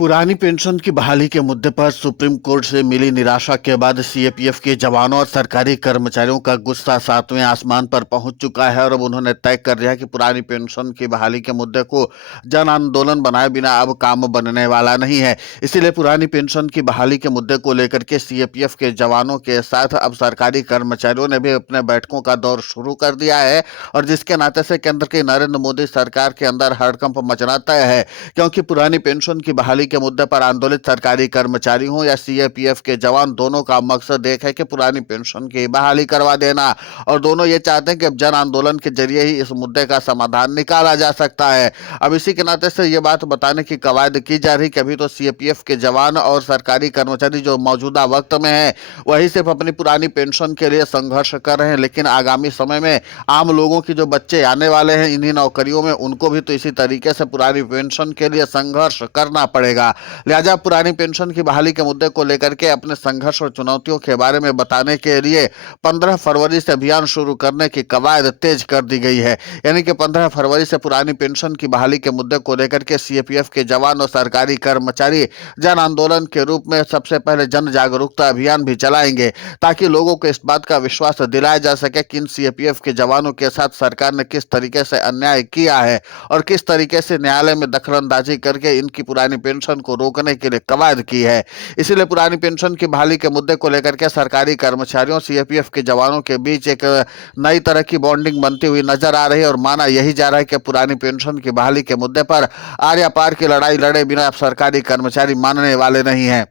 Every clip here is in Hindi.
पुरानी पेंशन की बहाली के मुद्दे पर सुप्रीम कोर्ट से मिली निराशा के बाद सीएपीएफ के जवानों और सरकारी कर्मचारियों का गुस्सा सातवें आसमान पर पहुंच चुका है और अब उन्होंने तय कर लिया कि पुरानी पेंशन की बहाली के मुद्दे को जन आंदोलन बनाए बिना अब काम बनने वाला नहीं है। इसीलिए पुरानी पेंशन की बहाली के मुद्दे को लेकर के सीएपीएफ के जवानों के साथ अब सरकारी कर्मचारियों ने भी अपने बैठकों का दौर शुरू कर दिया है और जिसके नाते से केंद्र की नरेंद्र मोदी सरकार के अंदर हड़कंप मचना तय है, क्योंकि पुरानी पेंशन की बहाली के मुद्दे पर आंदोलित सरकारी कर्मचारी हों या सीएपीएफ के जवान, दोनों का मकसद एक है कि पुरानी पेंशन की बहाली करवा देना और दोनों ये चाहते हैं कि अब जन आंदोलन के जरिए ही इस मुद्दे का समाधान निकाला जा सकता है। अब इसी के नाते से ये बात बताने की कवायद की जा रही कि अभी तो सीएपीएफ के जवान और सरकारी कर्मचारी जो मौजूदा वक्त में है वही सिर्फ अपनी पुरानी पेंशन के लिए संघर्ष कर रहे हैं, लेकिन आगामी समय में आम लोगों की जो बच्चे आने वाले हैं इन्हीं नौकरियों में, उनको भी तो इसी तरीके से पुरानी पेंशन के लिए संघर्ष करना पड़ेगा। लिहाजा पुरानी पेंशन की बहाली के मुद्दे को लेकर के अपने संघर्ष और चुनौतियों के बारे में बताने के लिए 15 फरवरी से अभियान शुरू करने की कवायद तेज कर दी गई है। यानी कि 15 फरवरी से पुरानी पेंशन की बहाली के मुद्दे को लेकर के सीएपीएफ के जवान और सरकारी कर्मचारी जन आंदोलन के रूप में सबसे पहले जन जागरूकता अभियान भी चलाएंगे, ताकि लोगों को इस बात का विश्वास दिलाया जा सके कि इन सीएपीएफ के जवानों के साथ सरकार ने किस तरीके से अन्याय किया है और किस तरीके से न्यायालय में दखलंदाजी करके इनकी पुरानी पेंशन को रोकने के लिए कवायद की है। इसीलिए पुरानी पेंशन की बहाली के मुद्दे को लेकर के सरकारी कर्मचारियों सीएपीएफ के जवानों के बीच एक नई तरह की बॉन्डिंग बनती हुई नजर आ रही है और माना यही जा रहा है कि पुरानी पेंशन की बहाली के मुद्दे पर आर्या पार की लड़ाई लड़े बिना अब सरकारी कर्मचारी मानने वाले नहीं हैं,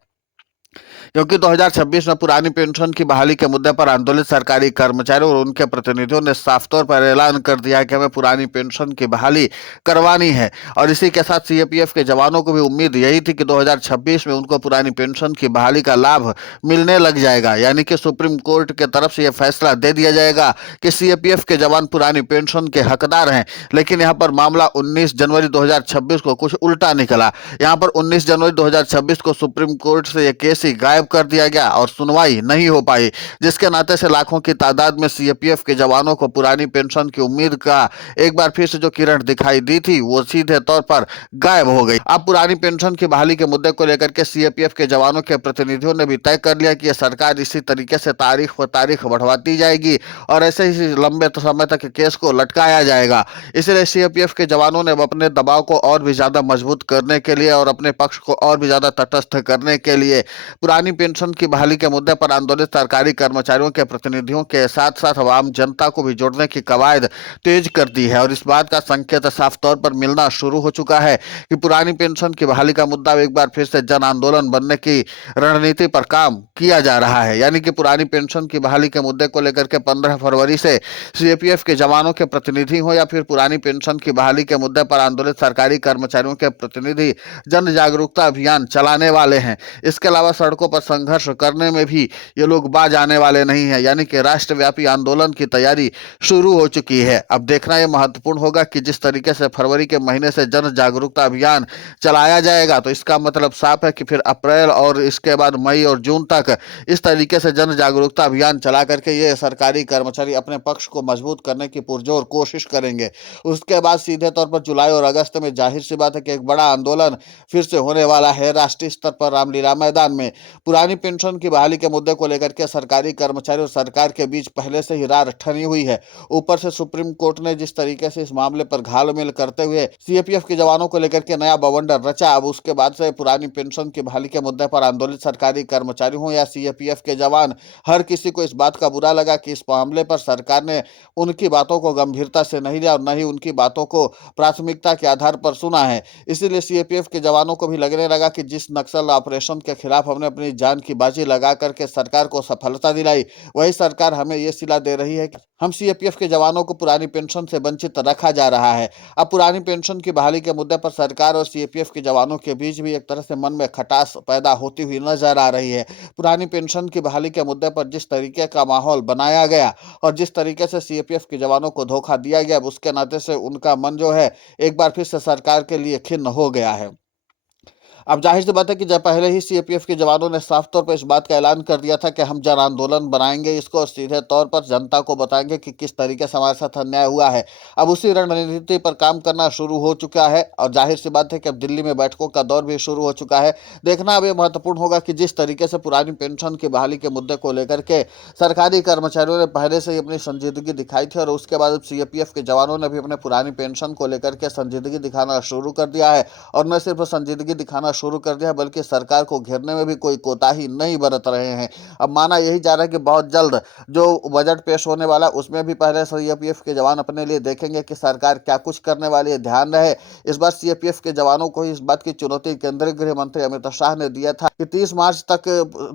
क्योंकि 2026 में पुरानी पेंशन की बहाली के मुद्दे पर आंदोलित सरकारी कर्मचारियों और उनके प्रतिनिधियों ने साफ तौर पर ऐलान कर दिया कि हमें पुरानी पेंशन की बहाली करवानी है। और इसी के साथ सीएपीएफ के जवानों को भी उम्मीद यही थी कि 2026 में उनको पुरानी पेंशन की बहाली का लाभ मिलने लग जाएगा, यानी कि सुप्रीम कोर्ट के तरफ से यह फैसला दे दिया जाएगा कि सीएपीएफ के जवान पुरानी पेंशन के हकदार हैं। लेकिन यहाँ पर मामला 19 जनवरी 2026 को कुछ उल्टा निकला। यहाँ पर 19 जनवरी 2026 को सुप्रीम कोर्ट से यह केस ही गायब कर दिया गया और सुनवाई नहीं हो पाई, जिसके नाते से लाखों की तादाद में सीएपीएफ के जवानों को पुरानी पेंशन की उम्मीद का एक बार फिर से जो किरण दिखाई दी थी वो सीधे तौर पर गायब हो गई। अब पुरानी पेंशन की बहाली के मुद्दे को लेकर के सीएपीएफ के जवानों के प्रतिनिधियों ने भी तय कर लिया कि यह सरकार इसी तरीके से तारीख पर तारीख बढ़वाती जाएगी और ऐसे ही लंबे समय तक केस को लटकाया जाएगा। इसलिए सीएपीएफ के जवानों ने अपने दबाव को और भी ज्यादा मजबूत करने के लिए और अपने पक्ष को और भी ज्यादा तटस्थ करने के लिए पुरानी पेंशन की बहाली के मुद्दे पर आंदोलित सरकारी कर्मचारियों के प्रतिनिधियों के साथ साथ आम जनता को भी जोड़ने की कवायद तेज कर दी है और इस बात का संकेत साफ तौर पर मिलना शुरू हो चुका है कि पुरानी पेंशन की बहाली का मुद्दा एक बार फिर से जन आंदोलन बनने की रणनीति पर काम किया जा रहा है। यानी कि पुरानी पेंशन की बहाली के मुद्दे को लेकर के 15 फरवरी से सीएपीएफ के जवानों के प्रतिनिधि हो या फिर पुरानी पेंशन की बहाली के मुद्दे पर आंदोलित सरकारी कर्मचारियों के प्रतिनिधि जन जागरूकता अभियान चलाने वाले हैं। इसके अलावा सड़कों पर संघर्ष करने में भी ये लोग बाज आने वाले नहीं है, यानी कि राष्ट्रव्यापी आंदोलन की तैयारी शुरू हो चुकी है। अब देखना यह महत्वपूर्ण होगा कि जिस तरीके से फरवरी के महीने से जन जागरूकता अभियान चलाया जाएगा तो इसका मतलब साफ है कि फिर अप्रैल और इसके बाद मई और जून तक इस तरीके से जन जागरूकता अभियान चला करके ये सरकारी कर्मचारी अपने पक्ष को मजबूत करने की पुरजोर कोशिश करेंगे। उसके बाद सीधे तौर पर जुलाई और अगस्त में जाहिर सी बात है कि एक बड़ा आंदोलन फिर से होने वाला है राष्ट्रीय स्तर पर रामलीला मैदान में। पुरानी पेंशन की बहाली के मुद्दे को लेकर के सरकारी कर्मचारी और सरकार के बीच पहले से ही रार ठनी हुई है। ऊपर से सुप्रीम कोर्ट ने जिस तरीके से इस मामले पर घालमेल करते हुए सीएपीएफ के जवानों को लेकर के नया बवंडर रचा, अब उसके बाद से पुरानी पेंशन की बहाली के मुद्दे पर आंदोलित सरकारी कर्मचारी हों या सीएपीएफ के जवान, हर किसी को इस बात का बुरा लगा कि इस मामले पर सरकार ने उनकी बातों को गंभीरता से नहीं लिया और न ही उनकी बातों को प्राथमिकता के आधार पर सुना है। इसीलिए सीएपीएफ के जवानों को भी लगने लगा कि जिस नक्सल ऑपरेशन के खिलाफ हमने अपनी जान की बाजी लगा करके सरकार को सफलता दिलाई, वही सरकार हमें ये सिला दे रही है कि हम सीएपीएफ के जवानों को पुरानी पेंशन से वंचित रखा जा रहा है। अब पुरानी पेंशन की बहाली के मुद्दे पर सरकार और सीएपीएफ के जवानों के बीच भी एक तरह से मन में खटास पैदा होती हुई नजर आ रही है। पुरानी पेंशन की बहाली के मुद्दे पर जिस तरीके का माहौल बनाया गया और जिस तरीके से सीएपीएफ के जवानों को धोखा दिया गया, उसके नाते से उनका मन जो है एक बार फिर से सरकार के लिए खिन्न हो गया है। अब जाहिर सी बात है कि जब पहले ही सीएपीएफ के जवानों ने साफ तौर पर इस बात का ऐलान कर दिया था कि हम जन आंदोलन बनाएंगे इसको और सीधे तौर पर जनता को बताएंगे कि किस तरीके से हमारे साथ अन्याय हुआ है। अब उसी रणनीति पर काम करना शुरू हो चुका है और जाहिर सी बात है कि अब दिल्ली में बैठकों का दौर भी शुरू हो चुका है। देखना अब ये महत्वपूर्ण होगा कि जिस तरीके से पुरानी पेंशन की बहाली के मुद्दे को लेकर के सरकारी कर्मचारियों ने पहले से ही अपनी संजीदगी दिखाई थी और उसके बाद सीएपीएफ के जवानों ने भी अपने पुरानी पेंशन को लेकर के संजीदगी दिखाना शुरू कर दिया है। और न सिर्फ संजीदगी दिखाना शुरू कर दिया बल्कि सरकार को घेरने में भी कोई कोताही नहीं बरत रहे हैं। अब माना यही जा रहा है कि बहुत जल्द जो बजट पेश होने वाला उसमें भी पहले सीएपीएफ के जवान अपने लिए देखेंगे कि सरकार क्या कुछ करने वाली है। ध्यान रहे इस बार सीएपीएफ के जवानों को इस बात की चुनौती केंद्रीय गृह मंत्री अमित शाह ने दिया था कि 30 मार्च तक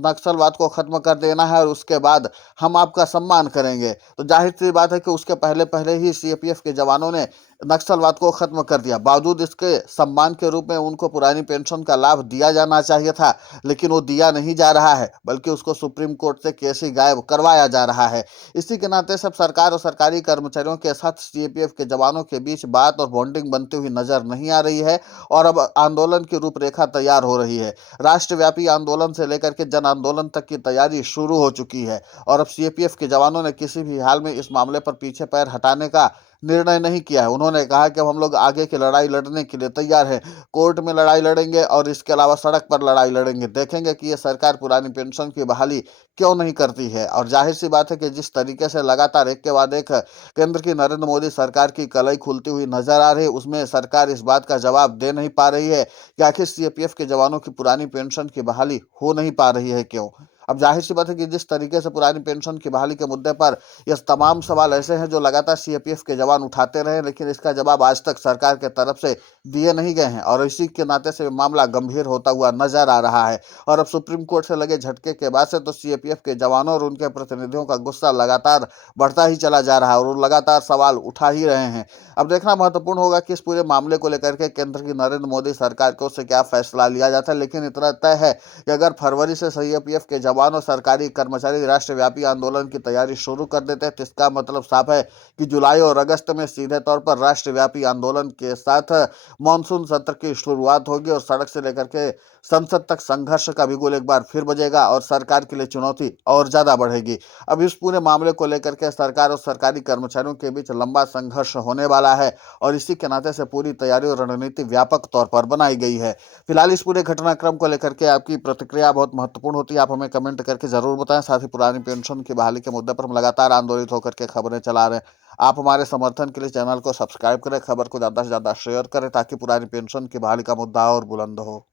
नक्सलवाद को खत्म कर देना है और उसके बाद हम आपका सम्मान करेंगे। तो जाहिर सी बात है कि उसके पहले पहले ही सीएपीएफ के जवानों ने नक्सलवाद को खत्म कर दिया। बावजूद इसके सम्मान के रूप में उनको पुरानी पेंशन का लाभ दिया जाना चाहिए था, लेकिन वो दिया नहीं जा रहा है बल्कि उसको सुप्रीम कोर्ट से केस ही गायब करवाया जा रहा है। इसी के नाते सब सरकार और सरकारी कर्मचारियों के साथ सीएपीएफ के जवानों के बीच बात और बॉन्डिंग बनती हुई नजर नहीं आ रही है और अब आंदोलन की रूपरेखा तैयार हो रही है। राष्ट्रव्यापी आंदोलन से लेकर के जन आंदोलन तक की तैयारी शुरू हो चुकी है और अब सीएपीएफ के जवानों ने किसी भी हाल में इस मामले पर पीछे पैर हटाने का निर्णय नहीं किया है। उन्होंने कहा कि अब हम लोग आगे की लड़ाई लड़ने के लिए तैयार हैं। कोर्ट में लड़ाई लड़ेंगे और इसके अलावा सड़क पर लड़ाई लड़ेंगे। देखेंगे कि ये सरकार पुरानी पेंशन की बहाली क्यों नहीं करती है। और जाहिर सी बात है कि जिस तरीके से लगातार एक के बाद एक केंद्र की नरेंद्र मोदी सरकार की कलई खुलती हुई नजर आ रही है, उसमें सरकार इस बात का जवाब दे नहीं पा रही है कि आखिर सीएपीएफ के जवानों की पुरानी पेंशन की बहाली हो नहीं पा रही है क्यों। अब जाहिर सी बात है कि जिस तरीके से पुरानी पेंशन की बहाली के मुद्दे पर ये तमाम सवाल ऐसे हैं जो लगातार सीएपीएफ के जवान उठाते रहे, लेकिन इसका जवाब आज तक सरकार के तरफ से दिए नहीं गए हैं और इसी के नाते से मामला गंभीर होता हुआ नजर आ रहा है। और अब सुप्रीम कोर्ट से लगे झटके के बाद से तो सीएपीएफ के जवानों और उनके प्रतिनिधियों का गुस्सा लगातार बढ़ता ही चला जा रहा है और वो लगातार सवाल उठा ही रहे हैं। अब देखना महत्वपूर्ण होगा कि इस पूरे मामले को लेकर के केंद्र की नरेंद्र मोदी सरकार को से क्या फैसला लिया जाता है। लेकिन इतना तय है कि अगर फरवरी से सीएपीएफ के जवान और सरकारी कर्मचारी राष्ट्रव्यापी आंदोलन की तैयारी शुरू कर देते हैं तो इसका मतलब साफ है कि जुलाई और अगस्त में सीधे तौर पर राष्ट्रव्यापी आंदोलन के साथ मानसून सत्र की शुरुआत होगी और सड़क से लेकर के संसद तक संघर्ष का बिगुल एक बार फिर बजेगा और सरकार के लिए चुनौती और ज्यादा बढ़ेगी। अब इस पूरे मामले को लेकर के सरकार और सरकारी कर्मचारियों के बीच लंबा संघर्ष होने वाला है और इसी के नाते से पूरी तैयारी और रणनीति व्यापक तौर पर बनाई गई है। फिलहाल इस पूरे घटनाक्रम को लेकर के आपकी प्रतिक्रिया बहुत महत्वपूर्ण होती है, आप हमें कमेंट करके जरूर बताएं। साथ ही पुरानी पेंशन की बहाली के मुद्दे पर हम लगातार आंदोलित होकर के खबरें चला रहे हैं। आप हमारे समर्थन के लिए चैनल को सब्सक्राइब करें, खबर को ज़्यादा से ज़्यादा शेयर करें ताकि पुरानी पेंशन की बहाली का मुद्दा और बुलंद हो।